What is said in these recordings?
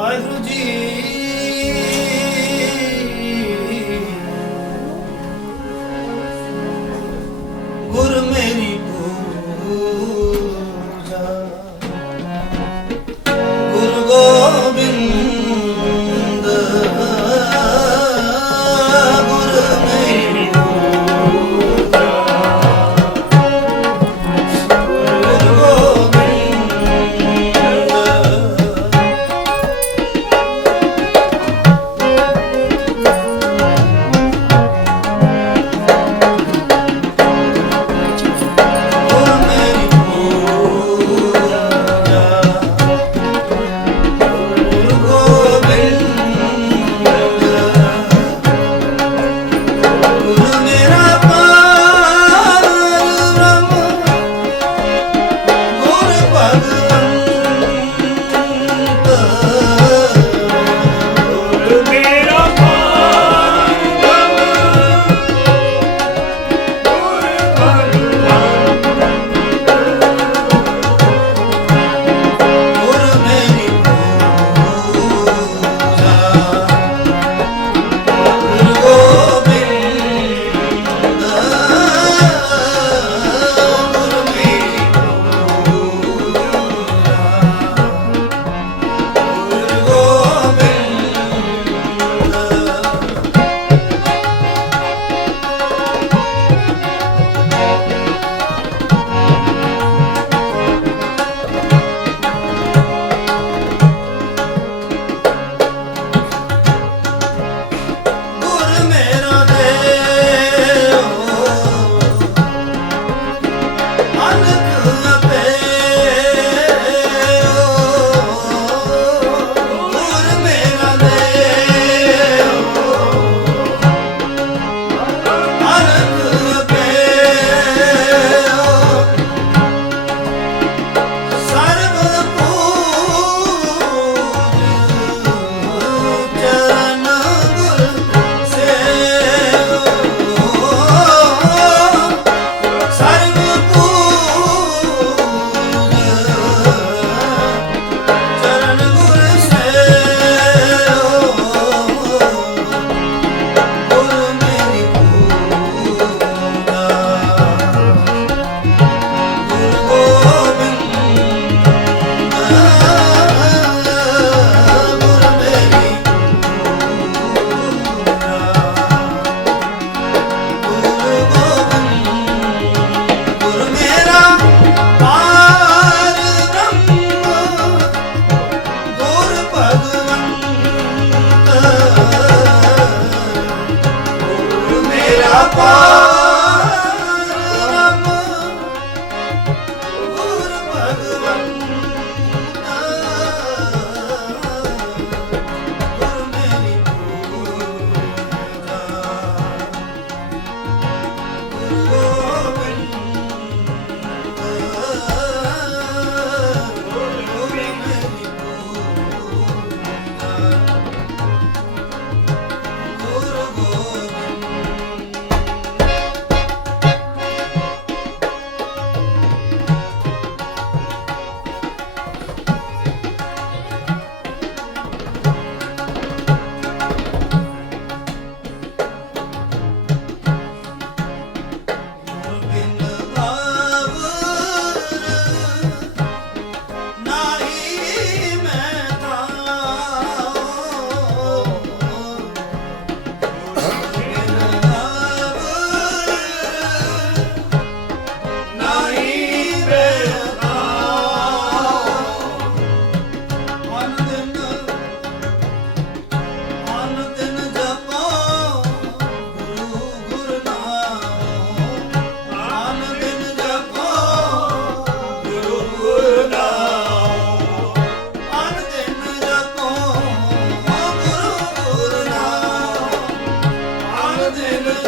mais um dia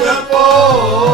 to.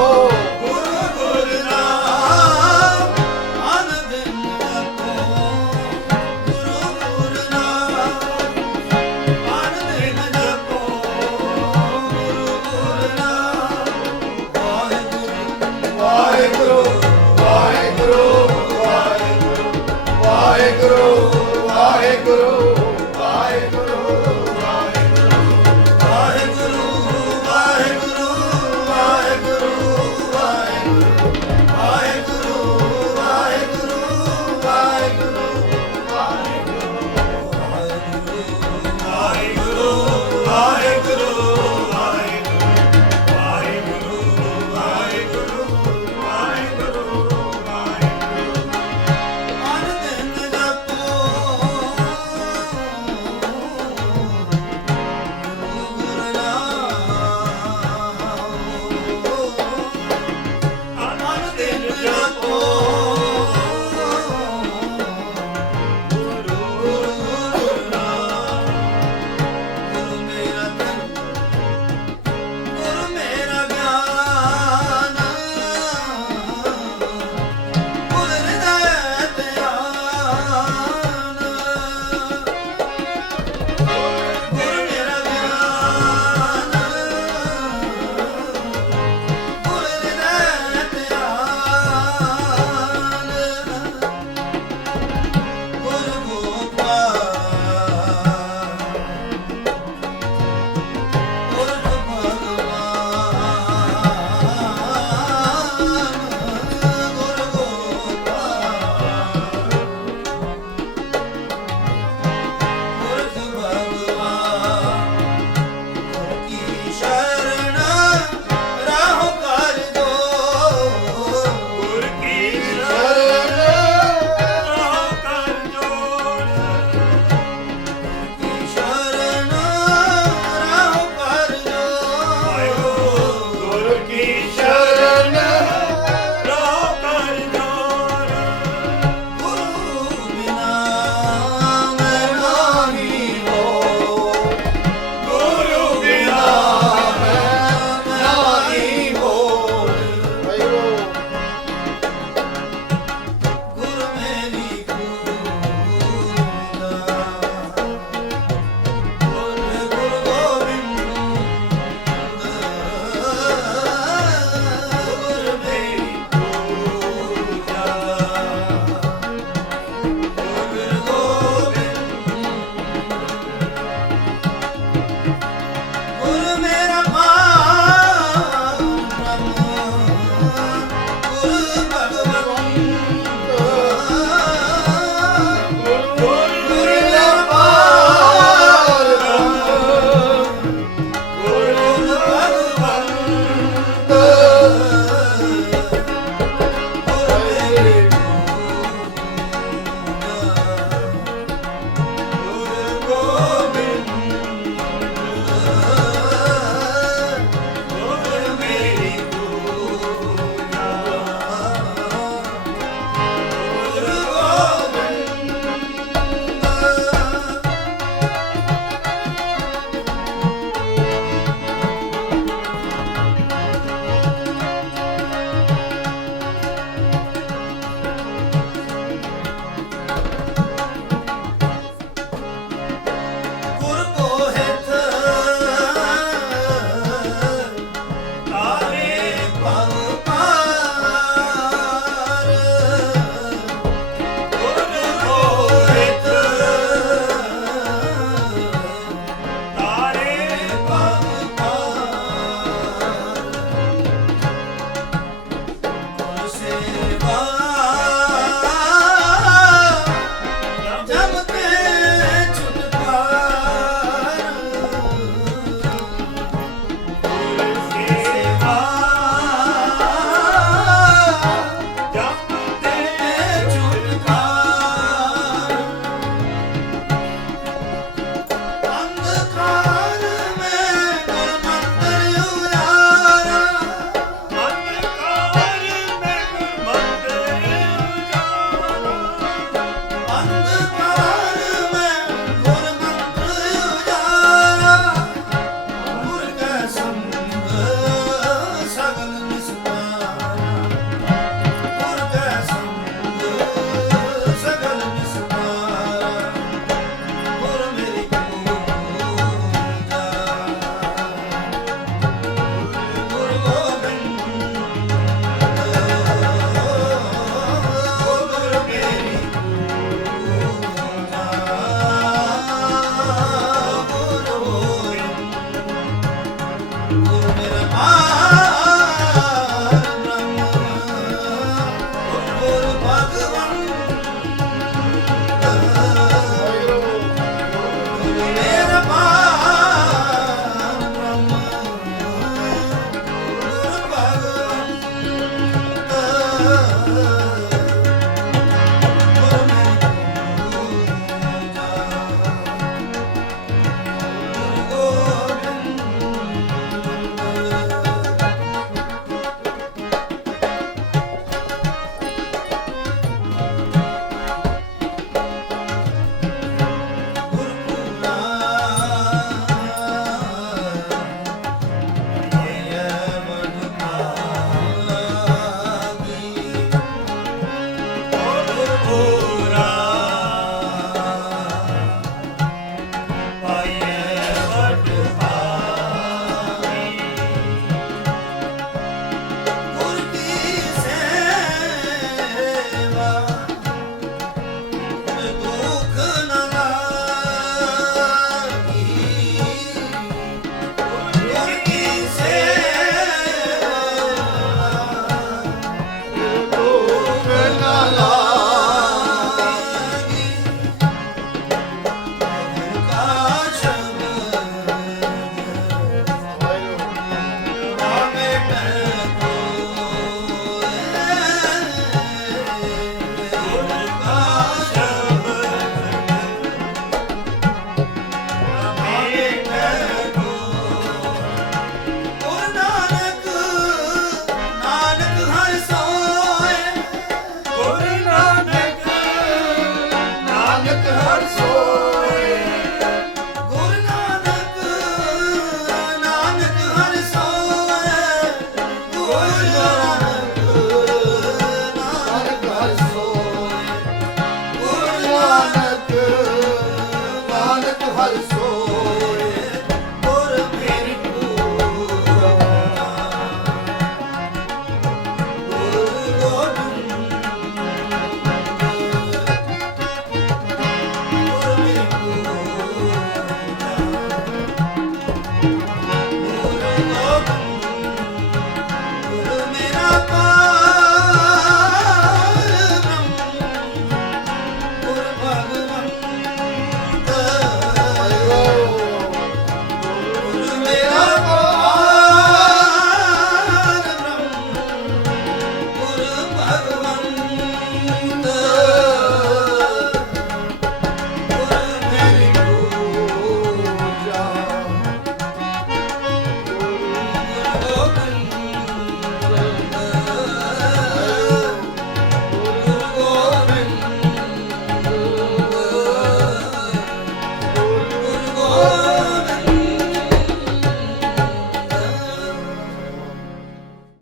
我 有